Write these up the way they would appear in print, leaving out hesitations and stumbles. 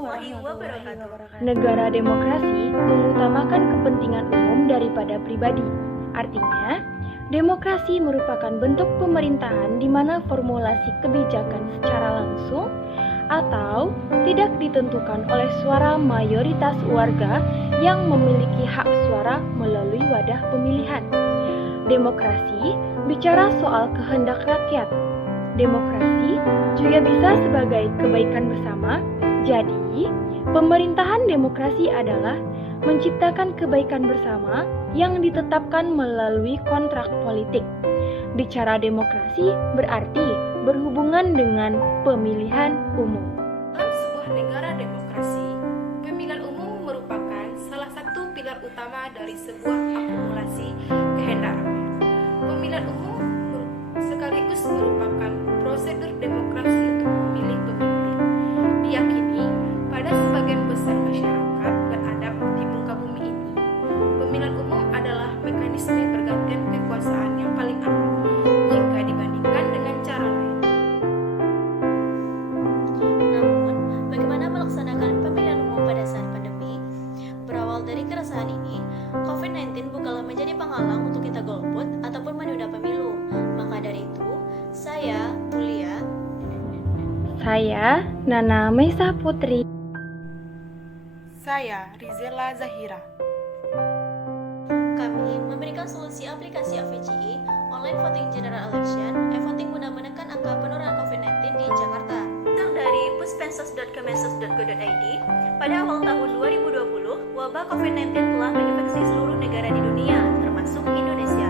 warahmatullahi wabarakatuh. Negara demokrasi mengutamakan kepentingan umum daripada pribadi. Artinya, demokrasi merupakan bentuk pemerintahan di mana formulasi kebijakan secara langsung atau tidak ditentukan oleh suara mayoritas warga yang memiliki hak suara melalui wadah pemilihan. Demokrasi bicara soal kehendak rakyat. Demokrasi juga bisa sebagai kebaikan bersama. Jadi, pemerintahan demokrasi adalah menciptakan kebaikan bersama yang ditetapkan melalui kontrak politik. Bicara demokrasi berarti berhubungan dengan pemilihan umum. Dalam sebuah negara demokrasi, pemilihan umum merupakan salah satu pilar utama dari sebuah akumulasi kehendak rakyat. Pemilihan umum sekaligus merupakan prosedur demokrasi untuk memilih pemimpin. Diyakini pada sebagian besar masyarakat beradab di muka bumi ini, pemilihan umum adalah mekanisme pergantian kekuasaan yang paling aman jika dibandingkan dengan cara lain. Namun, bagaimana melaksanakan pemilihan umum pada saat pandemi? Berawal dari keresahan ini, COVID-19 bukanlah menjadi penghalang untuk kita golput ataupun menunda pemilu. Maka dari itu, saya, Mulia, Saya, Nana Maisa Putri. Saya, Rizela Zahira. kami memberikan solusi aplikasi AVGE Online Voting General Election e-voting guna menekan angka penurunan COVID-19 di Jakarta. Dari puspensos.kemensos.go.id, pada awal tahun 2020, wabah COVID-19 telah menginfeksi seluruh negara di dunia, termasuk Indonesia.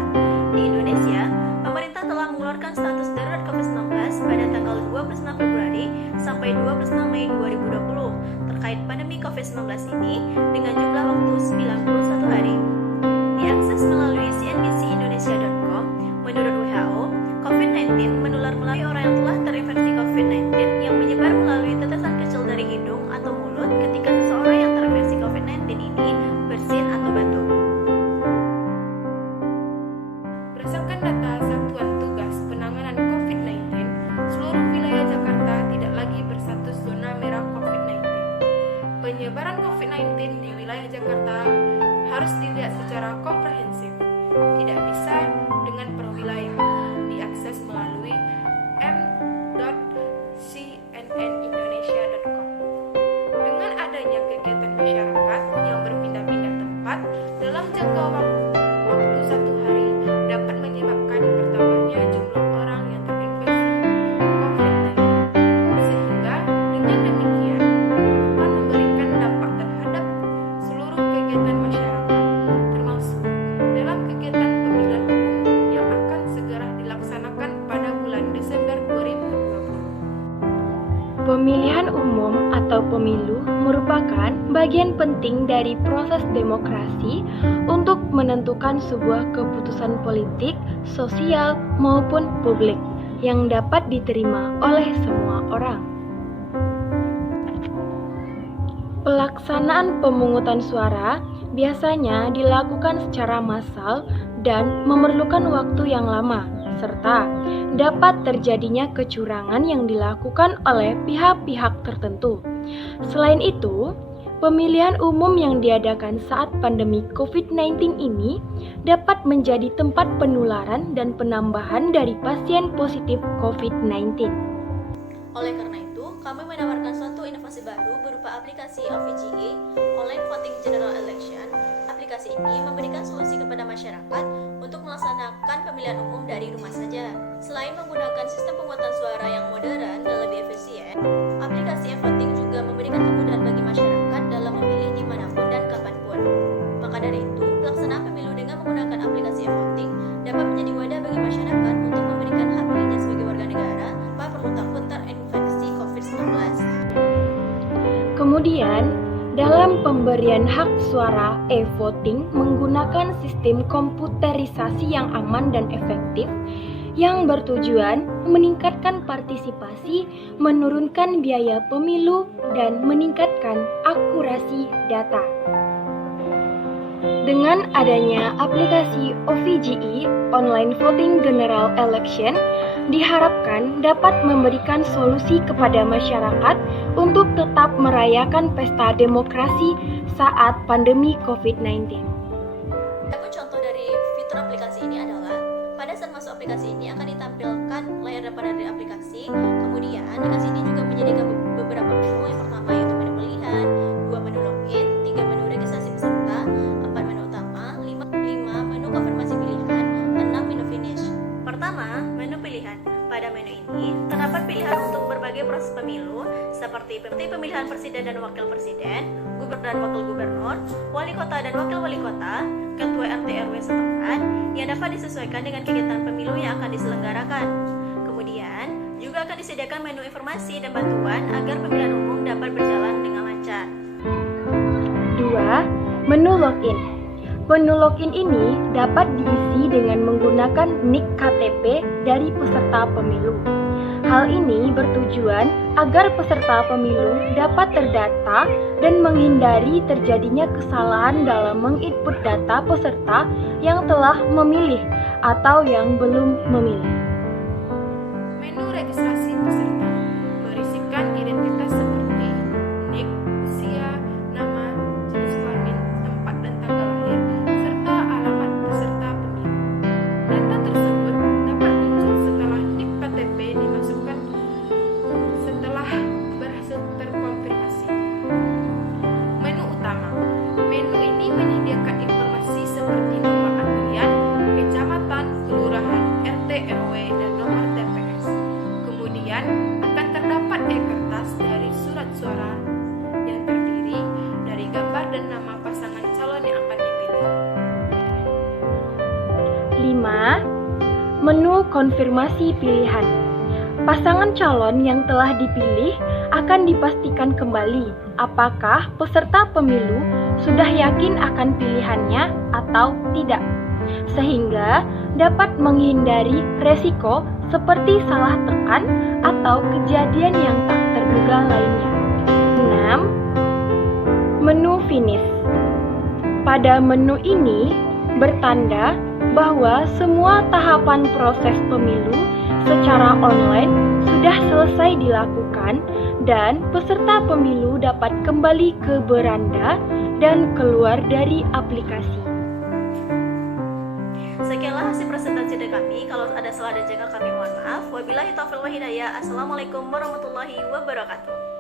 Di Indonesia, pemerintah telah mengeluarkan status darurat COVID-19 pada tanggal 26 Februari sampai 26 Mei 2020 terkait pandemi COVID-19 ini dengan jumlah waktu 91 hari. Diakses melalui cnbcindonesia.com, menurut WHO, COVID-19 menular melalui orang yang telah terinfeksi COVID-19 yang menyebar melalui tetesan kecil dari hidung atau mulut ketika seseorang yang terinfeksi COVID-19 ini bersin atau batuk. Berdasarkan data Satuan Tugas Penanganan COVID-19, seluruh wilayah Jakarta tidak lagi berstatus zona merah COVID-19. Penyebaran COVID-19 di wilayah Jakarta harus dilihat secara komprehensif, tidak bisa dengan per wilayah, diakses melalui m.cnnindonesia.com. Dengan adanya kegiatan masyarakat yang berpindah-pindah tempat dalam jangka waktu 1 hari dapat menyebabkan bertambahnya jumlah orang yang terinfeksi COVID-19. Sehingga dengan demikian akan memberikan dampak terhadap seluruh kegiatan masyarakat, termasuk dalam kegiatan pemilihan umum yang akan segera dilaksanakan pada bulan Desember 2020. Pemilihan umum atau pemilu merupakan bagian penting dari proses demokrasi untuk menentukan sebuah keputusan politik, sosial, maupun publik yang dapat diterima oleh semua orang. Pelaksanaan pemungutan suara biasanya dilakukan secara massal dan memerlukan waktu yang lama, serta dapat terjadinya kecurangan yang dilakukan oleh pihak-pihak tertentu. Selain itu, pemilihan umum yang diadakan saat pandemi COVID-19 ini dapat menjadi tempat penularan dan penambahan dari pasien positif COVID-19. Oleh karena itu, kami menawarkan suatu inovasi baru berupa aplikasi AVGE Online Voting General Election. Aplikasi ini memberikan solusi kepada masyarakat untuk melaksanakan pemilihan umum dari rumah saja. Selain menggunakan sistem pemungutan suara yang modern dan lebih efisien, aplikasi e-voting juga memberikan kemudahan bagi masyarakat dalam memilih dimanapun dan kapanpun. Maka dari itu, pelaksanaan pemilu dengan menggunakan aplikasi e-voting dapat menjadi wadah bagi masyarakat untuk memberikan hak pilihnya sebagai warga negara tanpa perlu takut terinfeksi COVID-19. Kemudian, dalam pemberian hak suara e-voting menggunakan sistem komputerisasi yang aman dan efektif yang bertujuan meningkatkan partisipasi, menurunkan biaya pemilu, dan meningkatkan akurasi data. Dengan adanya aplikasi OVGE Online Voting General Election, diharapkan dapat memberikan solusi kepada masyarakat untuk tetap merayakan pesta demokrasi saat pandemi COVID-19. Adapun contoh dari fitur aplikasi ini adalah pada saat masuk aplikasi ini akan ditampilkan layar depan dari aplikasi. Kemudian aplikasi ini juga menyediakan beberapa menu. Yang pertama yaitu menu pilihan, 2 menu login, 3 menu registrasi peserta, 4 menu utama, 5 menu konfirmasi pilihan, 6 menu finish. Pertama, menu pilihan. Pada menu ini terdapat pilihan untuk berbagai proses pemilu seperti pemilihan presiden dan wakil presiden, gubernur dan wakil gubernur, wali kota dan wakil wali kota, ketua RT RW setempat yang dapat disesuaikan dengan kegiatan pemilu yang akan diselenggarakan. Kemudian juga akan disediakan menu informasi dan bantuan agar pemilihan umum dapat berjalan dengan lancar. 2. Menu login. Menu login ini dapat diisi dengan menggunakan nik KTP dari peserta pemilu. Hal ini bertujuan agar peserta pemilu dapat terdata dan menghindari terjadinya kesalahan dalam menginput data peserta yang telah memilih atau yang belum memilih. Menu registrasi peserta berisikan identitas seperti nik, usia, nama, jenis kelamin, tempat dan tanggal lahir, serta alamat peserta pemilu. Data tersebut dapat muncul setelah nik KTP dimasukkan setelah berhasil terkonfirmasi. Menu utama. Menu ini menyediakan informasi seperti nomor antrian, kecamatan, kelurahan, RT, RW, dan nomor TPS. Kemudian akan terdapat e-kertas dari surat suara yang terdiri dari gambar dan nama pasangan calon yang akan dipilih. 5. Menu konfirmasi pilihan. Pasangan calon yang telah dipilih akan dipastikan kembali apakah peserta pemilu sudah yakin akan pilihannya atau tidak, sehingga dapat menghindari resiko seperti salah tekan atau kejadian yang tak terduga lainnya. 6. Menu finish. Pada menu ini bertanda bahwa semua tahapan proses pemilu secara online sudah selesai dilakukan dan peserta pemilu dapat kembali ke beranda dan keluar dari aplikasi. Sekianlah hasil presentasi dari kami. Kalau ada salah dan jika kami mohon maaf. Wabillahi taufiq wal hidayah. Assalamualaikum warahmatullahi wabarakatuh.